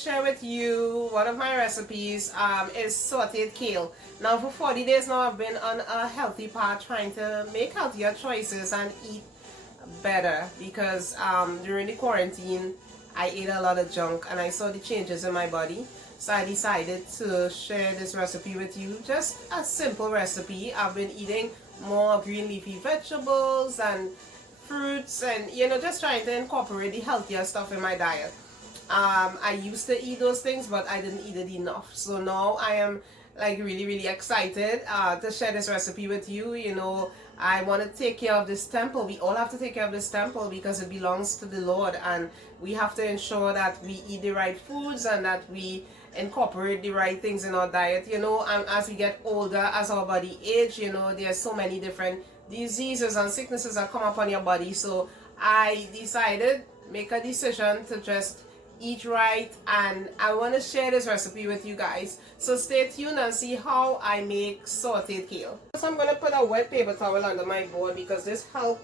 share with you one of my recipes is sautéed kale. Now for 40 days now I've been on a healthy path trying to make healthier choices and eat better because during the quarantine I ate a lot of junk and I saw the changes in my body. So I decided to share this recipe with you. Just a simple recipe. I've been eating more green leafy vegetables and fruits and just trying to incorporate the healthier stuff in my diet. I used to eat those things but I didn't eat it enough. So now I am like really excited to share this recipe with you. I want to take care of this temple. We all have to take care of this temple because it belongs to the Lord, and we have to ensure that we eat the right foods and that we incorporate the right things in our diet. And as we get older, as our body age, there's so many different diseases and sicknesses that come upon your body. So I decided, make a decision to just eat right, and I want to share this recipe with you guys. So stay tuned and see how I make sautéed kale. So I'm going to put a wet paper towel under my board because this helps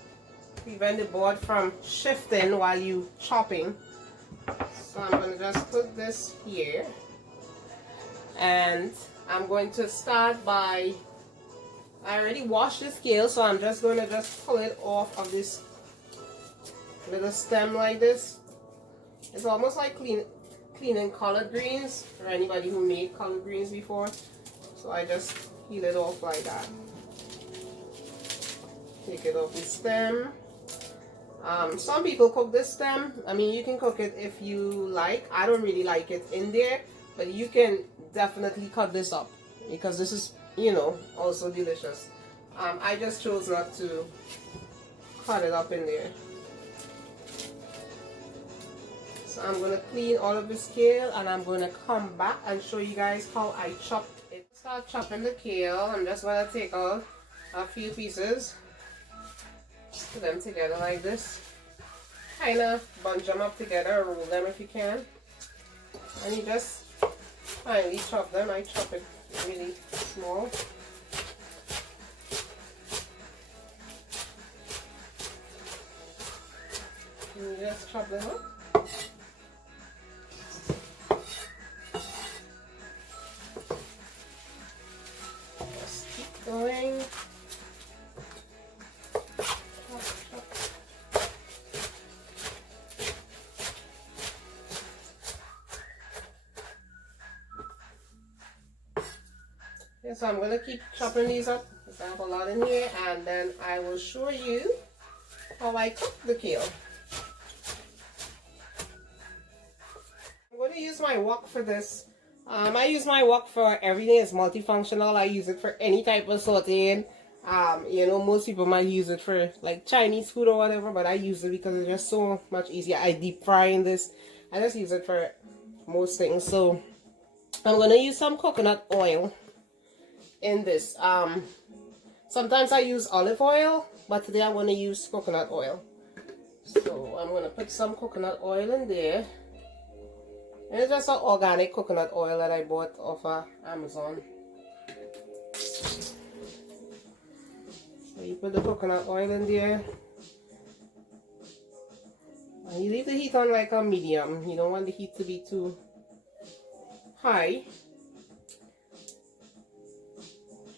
prevent the board from shifting while you chopping. So I'm going to just put this here, and I'm going to start by, I already washed this kale, so I'm just going to pull it off of this little stem like this. It's almost like cleaning collard greens for anybody who made collard greens before. So I just peel it off like that. Take it off the stem. Some people cook this stem. I mean, you can cook it if you like. I don't really like it in there, but you can definitely cut this up because this is, also delicious. I just chose not to cut it up in there. So I'm going to clean all of this kale and I'm going to come back and show you guys how I chop it. Start chopping the kale. I'm just going to take out a few pieces, put them together like this. Kind of bunch them up together, roll them if you can. And you just finally chop them. I chop it really small. And you just chop them up. Going. Okay, so I'm going to keep chopping these up because I have a lot in here, and then I will show you how I cook the kale. I'm going to use my wok for this. I use my wok for everything. It's multifunctional. I use it for any type of sauteing. Most people might use it for like Chinese food or whatever, but I use it because it's just so much easier. I deep fry in this. I just use it for most things. So I'm going to use some coconut oil in this. Sometimes I use olive oil, but today I'm going to use coconut oil. So I'm going to put some coconut oil in there. And it's just an organic coconut oil that I bought off of Amazon. So you put the coconut oil in there. And you leave the heat on like a medium. You don't want the heat to be too high.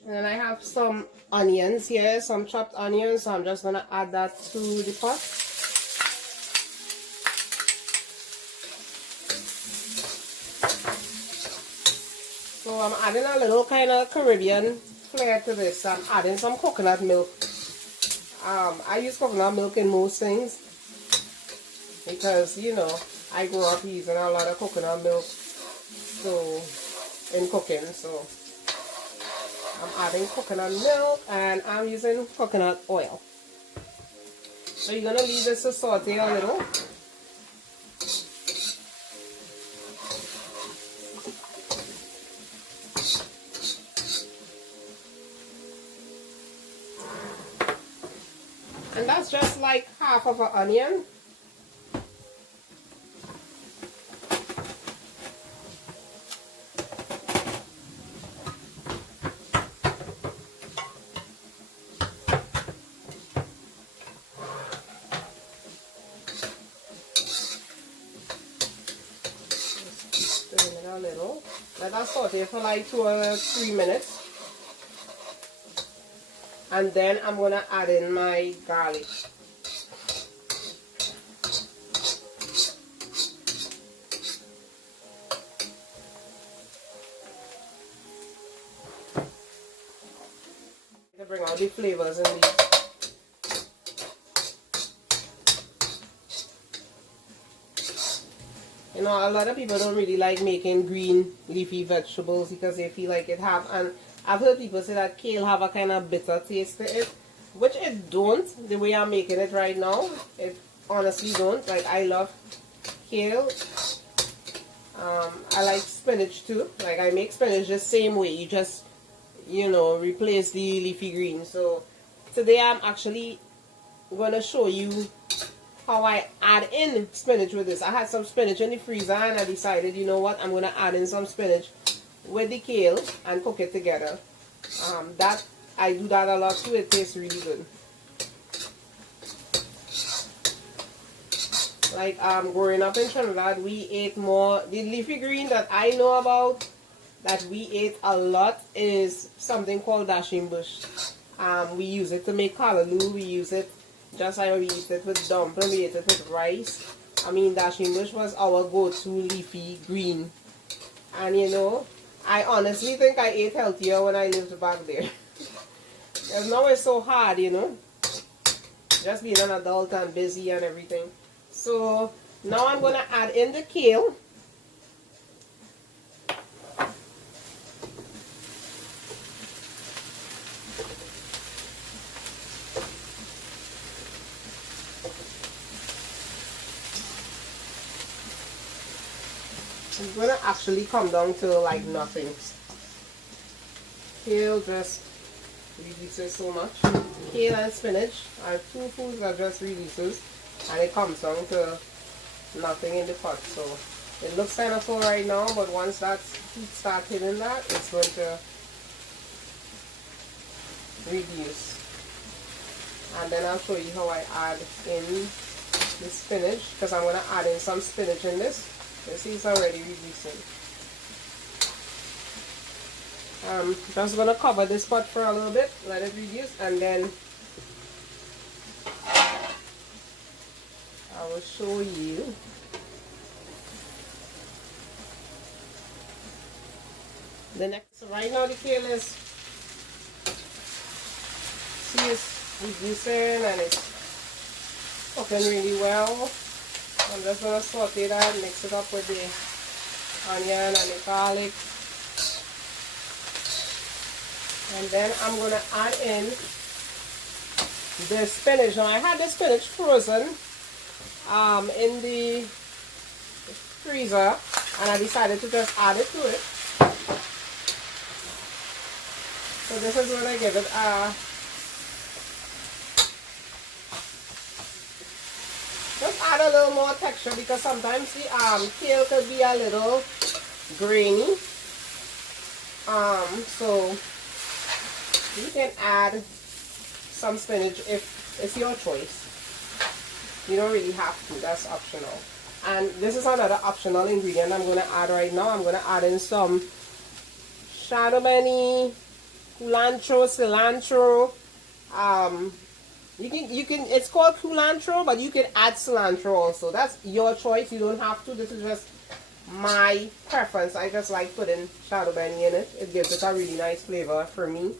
And then I have some onions here, some chopped onions. So I'm just going to add that to the pot. So I'm adding a little kind of Caribbean flair to this. I'm adding some coconut milk. I use coconut milk in most things because, I grew up using a lot of coconut milk in cooking. So I'm adding coconut milk and I'm using coconut oil. So you're going to leave this to saute a little. And that's just like half of an onion. Let that saute for like 2 or 3 minutes. And then I'm going to add in my garlic. To bring out the flavors in these. You know, a lot of people don't really like making green leafy vegetables because they feel like it have, and I've heard people say that kale have a kind of bitter taste to it, which it don't, the way I'm making it right now. It honestly don't. Like, I love kale. I like spinach too. Like, I make spinach the same way. You just, you know, replace the leafy greens. So today I'm actually going to show you how I add in spinach with this. I had some spinach in the freezer and I decided, you know what, I'm going to add in some spinach with the kale and cook it together. I do that a lot too. It tastes really good. Like, growing up in Trinidad, we ate more, the leafy green that I know about that we ate a lot is something called dashing bush. We use it to make callaloo. We use it just like we eat it with dumpling, we eat it with rice. I mean, dashing bush was our go-to leafy green. And you know, I honestly think I ate healthier when I lived back there. Because now it's so hard, you know, just being an adult and busy and everything. So now I'm going to add in the kale. It's going to actually come down to like nothing. Kale just reduces so much. Kale and spinach are two foods that just reduces, and it comes down to nothing in the pot. So it looks kind of full right now, but once that heat starts hitting that, it's going to reduce. And then I'll show you how I add in the spinach, because I'm going to add in some spinach in this. You see, it's already reducing. Just going to cover this pot for a little bit, let it reduce, and then I will show you the next. So right now the kale is, see, it's reducing and it's cooking really well. I'm just going to saute that, mix it up with the onion and the garlic. And then I'm going to add in the spinach. Now I had the spinach frozen in the freezer, and I decided to just add it to it. So this is going to give it a, just add a little more texture, because sometimes the kale could be a little grainy. So you can add some spinach if it's your choice. You don't really have to, that's optional. And this is another optional ingredient I'm going to add right now. I'm going to add in some shadow bunny, culantro, cilantro. You can, it's called culantro, but you can add cilantro also. That's your choice. You don't have to. This is just my preference. I just like putting shadow bunny in it. It gives it a really nice flavor for me.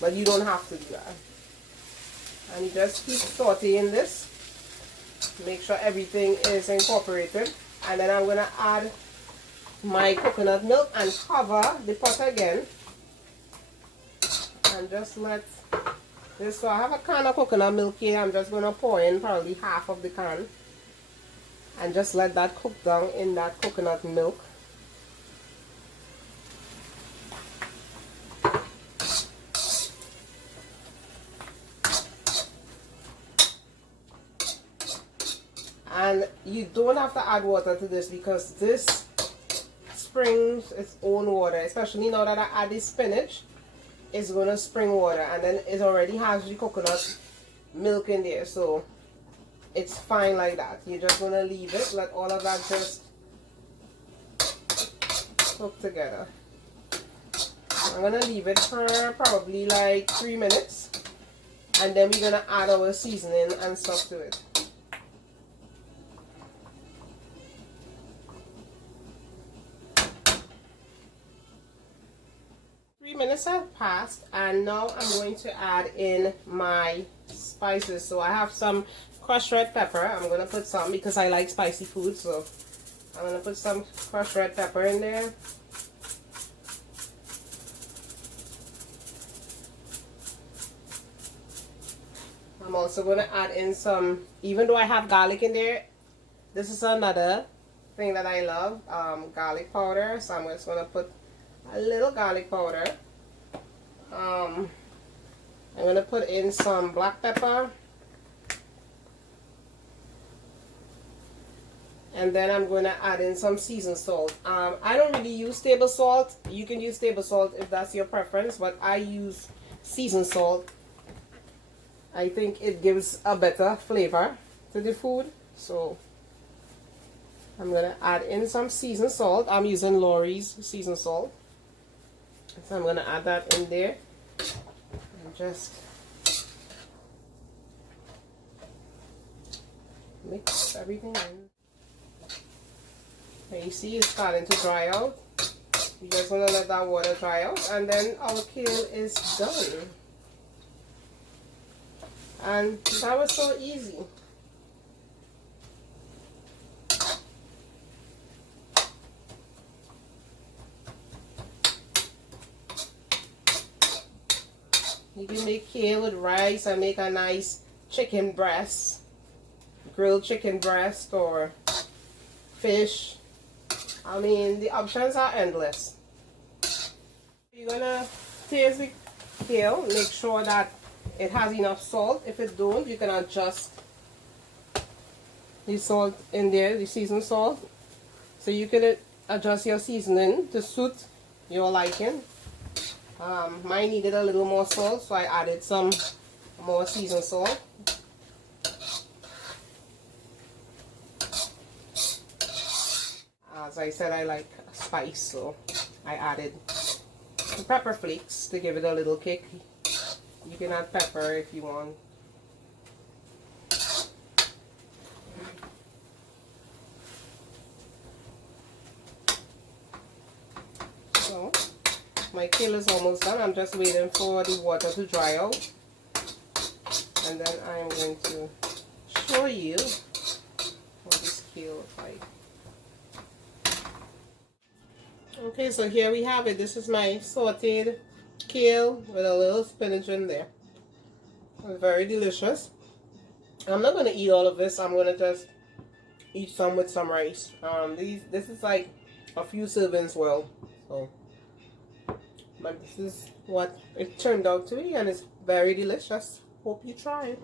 But you don't have to do that. And you just keep sauteing this. Make sure everything is incorporated. And then I'm going to add my coconut milk and cover the pot again. And just let this, so I have a can of coconut milk here. I'm just going to pour in probably half of the can. And just let that cook down in that coconut milk. And you don't have to add water to this, because this springs its own water. Especially now that I add the spinach, it's going to spring water. And then it already has the coconut milk in there. So it's fine like that. You're just going to leave it. Let all of that just cook together. I'm gonna leave it for probably like 3 minutes, and then we're gonna add our seasoning and stuff to it. Minutes have passed, and now I'm going to add in my spices. So I have some crushed red pepper. I'm going to put some because I like spicy food, so I'm going to put some crushed red pepper in there. I'm also going to add in some, even though I have garlic in there, this is another thing that I love, garlic powder. So I'm just going to put a little garlic powder. I'm going to put in some black pepper, and then I'm going to add in some seasoned salt. I don't really use table salt. You can use table salt if that's your preference, but I use seasoned salt. I think it gives a better flavor to the food. So I'm going to add in some seasoned salt. I'm using Lawry's seasoned salt. So I'm going to add that in there and just mix everything in. And you see it's starting to dry out. You just want to let that water dry out, and then our kale is done. And that was so easy. You can make kale with rice and make a nice chicken breast, grilled chicken breast, or fish. I mean, the options are endless. You're gonna taste the kale, make sure that it has enough salt. If it don't, you can adjust the salt in there, the seasoned salt. So you can adjust your seasoning to suit your liking. Mine needed a little more salt, so I added some more seasoned salt. As I said, I like spice, so I added pepper flakes to give it a little kick. You can add pepper if you want. So my kale is almost done. I'm just waiting for the water to dry out, and then I'm going to show you what this kale looks like. Okay, so here we have it. This is my sauteed kale with a little spinach in there. It's very delicious. I'm not going to eat all of this. I'm going to just eat some with some rice. This is like a few servings well. So, but this is what it turned out to be, and it's very delicious. Hope you try it.